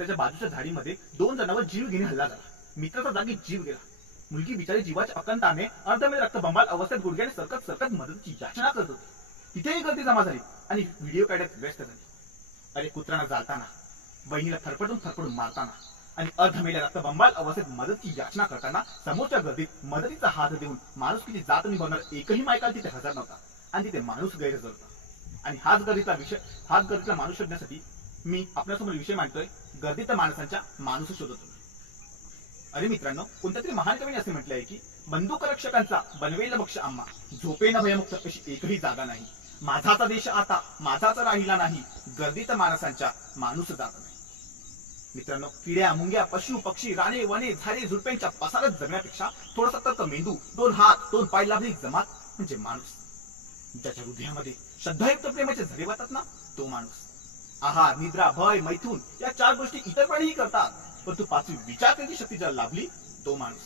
रस्त्याच्या बाजूच्या झाडीमध्ये 2 जणांवर जीव घेणे हल्ला झाला. मित्राचा जागी जीव गेला. मुलगी बिचारी जीवाच्या अकंताने अर्धमेल रक्तबंबाळ अवस्थेत गुडघ्याने सरकत सरकत मदतीची याचना करत होती. तिथेही गर्दी जमा झाली आणि व्हिडिओ काढण्यात व्यस्त झाली. अरे कुत्र्यानं जाळताना, बहिणीला थरपटून मारताना आणि अर्धमेल्या रक्तबंबाळ अवस्थेत मदतीची याचना करताना समोरच्या गर्दीत मदतीचा हात देऊन माणुसकीची जात निभावणार एकही मायकाल तिथे हजर नव्हता आणि तिथे माणूस गैरहजर होता. आणि हाच गर्दीतला माणूस शोधण्यासाठी मी आपल्यासमोर विषय मांडतोय, गर्दीत माणसांच्या माणूस शोधतो. अरे मित्रांनो, कोणत्या तरी महान कवीने असे म्हटले आहे की बंदूकरक्षकांचा बनवेल मोक्ष आम्हा, झोपेन भयमुक्त अशी एकही जागा नाही. माझाचा देश आता माझाच राहिला नाही, गर्दीत माणसांच्या माणूस जात नाही. मित्रांनो, किड्या मुंग्या पशु पक्षी राणे वने झाडे झुडप्यांच्या पसारत जगण्यापेक्षा थोडासा तर्क मेंदू, 2 हात 2 पाय लाभली जमात म्हणजे माणूस. ज्याच्या हृदयामध्ये श्रद्धायुक्त प्रेमाचे झरे वाहतात ना, तो माणूस. आहार, निद्रा, भय, मैथून या 4 गोष्टी इतर प्राणीही करतात, परंतु 5वी विचार करण्याची शक्ती ज्याला लाभली तो माणूस.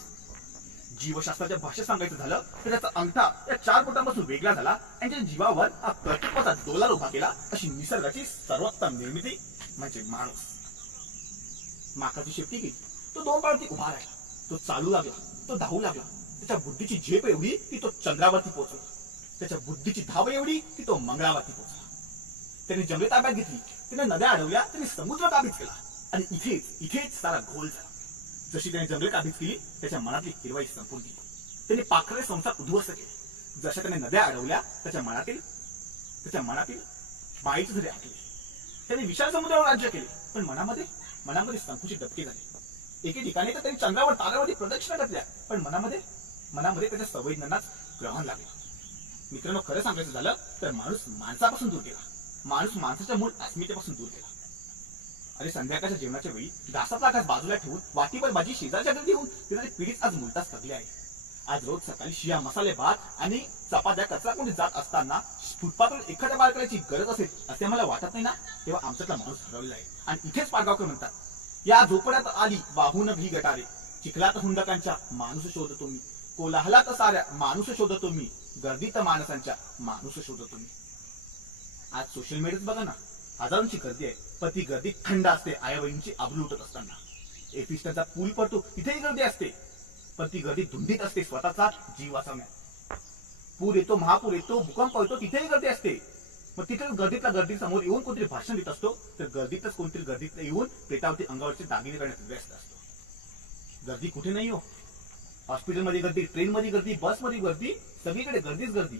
जीवशास्त्राच्या भाषेत सांगायचं झालं तर त्याचा अंगठा या 4 बोटांपासून वेगळा झाला आणि त्याच्या जीवावर हा कर्तृत्वाचा डोलार उभा केला अशी निसर्गाची सर्वोत्तम निर्मिती म्हणजे माणूस. माकाची शेपटी गेली, तो 2 पावली उभा राहिला, तो चालू लागला, तो धावू लागला. त्याच्या बुद्धीची झेप एवढी की तो चंद्रावरती पोहोचला, त्याच्या बुद्धीची धाव एवढी की तो मंगळावरती पोहोचला. त्याने जंगले ताब्यात घेतली, त्याने नद्या अडवल्या, त्याने समुद्र काबीज केला आणि इथेच सारा घोल झाला. जशी त्याने जंगले काबीज केली, त्याच्या मनातली हिरवाई संपून गेली. त्याने पाखरे संसार उद्ध्वस्त केले. जशा त्याने नद्या अडवल्या, त्याच्या मनातील माईचे झरे आखले. त्याने विशाल समुद्रावर राज्य केले, पण मनामध्ये संकुचित डबके झाले. एके ठिकाणी तर त्यांनी चंद्रावर ताऱ्यावरती प्रदक्षिणा घातल्या, पण मनामध्ये त्याच्या संवेदनांनाच ग्रहण लागले. मित्रांनो, खरं सांगायचं झालं तर माणूस माणसापासून दूर गेला, माणूस माणसाच्या मूळ अस्मितेपासून दूर गेला. अरे संध्याकाळच्या जेवणाच्या वेळी घासाचा घास बाजूला ठेवून वाटीवर भाजी शेजारच्या घरी देऊन तिथे पिढीच आज मुलताच थकली आहे. आज रोज सकाळी शिया मसाले भात आणि चपात्या कचरा कोणी जात असताना फुटपाथवर एखाद्या बाळकाची गरज असेल असे मला वाटत नाही ना, तेव्हा आमच्यातला माणूस हरवलेला आहे. आणि इथेच पाडगावकर म्हणतात, या झोपड्यात आली वाहून भी गटारे, चिखलात हुंदकांच्या माणूस शोधतो मी, कोलाहलात साऱ्या माणूस शोधतो मी, गर्दीत माणसांच्या माणूस शोधतो मी. आज सोशल मीडियात बघा ना, हजारोंची गर्दी आहे, पण ती गर्दी थंड असते आया बहिणीची आबरू लुटत असताना. एफिस्टनचा पूल पडतो तिथेही गर्दी असते, पण ती गर्दी धुंदीत असते स्वतःचा जीव वाचवण्यात. पूर येतो, महापूर येतो, भूकंप येतो, तिथेही गर्दी असते. मग तिथे गर्दी समोर येऊन कोणतरी भाषण देत असतो, तर गर्दीतच कोणतरी गर्दीत येऊन प्रेतावरती अंगावरचे दागिने करण्यात व्यस्त असतो. गर्दी कुठे नाही हो, हॉस्पिटलमध्ये गर्दी, ट्रेनमध्ये गर्दी, बसमध्ये गर्दी, सगळीकडे गर्दीच गर्दी.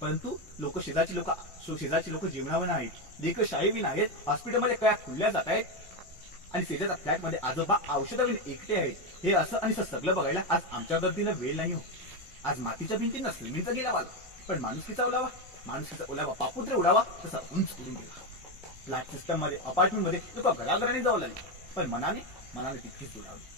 परंतु शेजारची लोक जेवणावर नाहीत, लेकर शाळेविन आहेत, हॉस्पिटलमध्ये कया खुलल्या जात आहेत आणि शेजारच्या फ्लॅटमध्ये आजोबा औषधाविन एकटे आहेत. हे असं आणि सगळं बघायला आज आमच्या गर्दीनं वेळ नाही हो. आज मातीच्या भिंतींना सिमेंटचा गेला वाला, पण माणुसकीचा ओलावा पापुत्रे उडावा तसा उंच करून गेला. फ्लॅट सिस्टम मध्ये, अपार्टमेंटमध्ये लोक घराघराने जाऊ लागले, पण मनाने तितकीच दुरावली.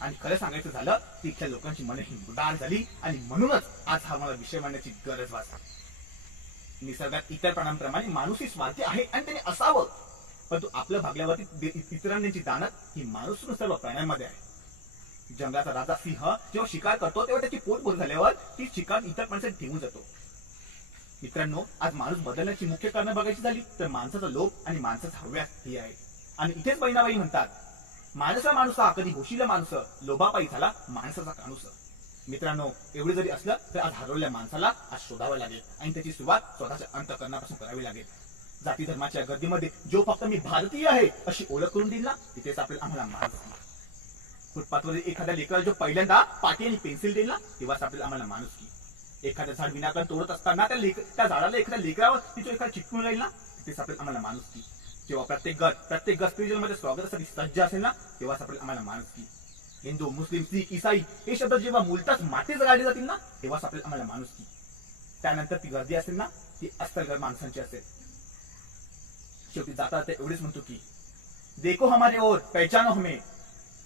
आणि खरं सांगायचं झालं, तिथल्या लोकांची मन ही मुदार झाली आणि म्हणूनच आज हा मला विषय मांडण्याची गरज भासली. निसर्गात इतर प्राण्यांप्रमाणे माणूसही स्वार्थी आहे आणि त्याने असावं, परंतु आपल्या भागल्यावरती इतरांची दानत ही माणूस सर्व प्राण्यांमध्ये आहे. जंगलाचा राजा सिंह जेव्हा शिकार करतो तेव्हा त्याची पोट भर झाल्यावर ती शिकार इतर माणसाने ठेवून जातो. मित्रांनो, आज माणूस बदलण्याची मुख्य कारण बघायची झाली तर माणसाचा लोभ आणि माणसाचा हव्यास ही आहे. आणि इथेच बहिणाबाई म्हणतात, माणूसा कधी होशील माणूस, लोभापायी झाला माणसाचा काणूस. मित्रांनो, एवढे जरी असलं तर आज हरवलेल्या माणसाला आज शोधावं लागेल आणि त्याची सुरुवात स्वतःच्या अंतःकरणापासून करावी लागेल. जाती धर्माच्या गर्दीमध्ये जो फक्त मी भारतीय आहे अशी ओळख करून देईल ना, तिथेच आपल्याला आम्हाला माणूस. फुटपाथवर एखाद्या लेकराला जो पहिल्यांदा पाटी आणि पेन्सिल देईल ना, तेव्हाच आपल्याला आम्हाला माणूस की. एखादं झाड विनाकारण तोडत असताना त्या झाडाला एखाद्या लेकरावर तिथं एखादा चिटकून राहील ना, तिथेच आपल्याला आम्हाला माणूस की. जेव्हा प्रत्येक गज मध्ये स्वागतासाठी सज्ज असेल ना, तेव्हाच आपल्याला आम्हाला माणूस की. हिंदू, मुस्लिम, सिख, ईसाई हे शब्द जेव्हा मुलताच मातीच गाडले जातील ना, तेव्हाच आपल्याला आम्हाला माणूस की. त्यानंतर ती गर्दी असेल ना, ती अस्तर माणसांची असेल. शेवटी जाता एवढेच म्हणतो की, देखो हमारे ओर पहचानो हमें,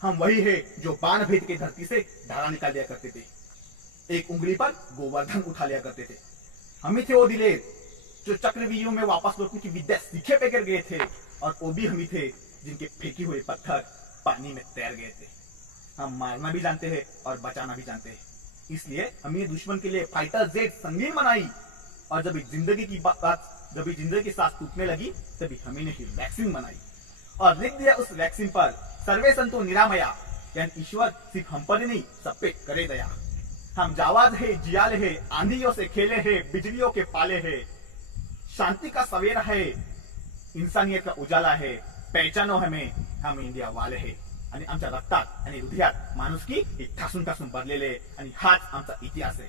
हम वही है जो बाण भेद के धरती से धारा निकाल दिया करते थे, एक उंगली पर गोवर्धन उठा लिया करते थे. हम ही थे वो दिलेर जो चक्रव्यूह में वापस लौटने की विद्या सीखे पेकर गए थे, और वो भी हम ही थे जिनके फेंके हुए पत्थर पानी में तैर गए थे. हम मारना भी जानते हैं और बचाना भी जानते हैं, इसलिए हमने दुश्मन के लिए फाइटर जेट संगीन बनाई, और जब जिंदगी की साथ टूटने लगी तभी हमने ही वैक्सीन बनाई. और लिख दिया उस वैक्सीन पर सर्वे संतो निरामया, यानी ईश्वर सिर्फ हम पर ही नहीं सब पे करे दया। हम जावाज है, जियाल है, आंधियों से खेले है, बिजलियों के पाले है, शांति का सवेरा है, इंसानियत का उजाला है, पहचानो हमें, हम इंडिया वाले है। आणि आमच्या रक्तात आणि हृदयात माणुसकी एक ठासून ठासून भरलेले आणि हाच आमचा इतिहास आहे।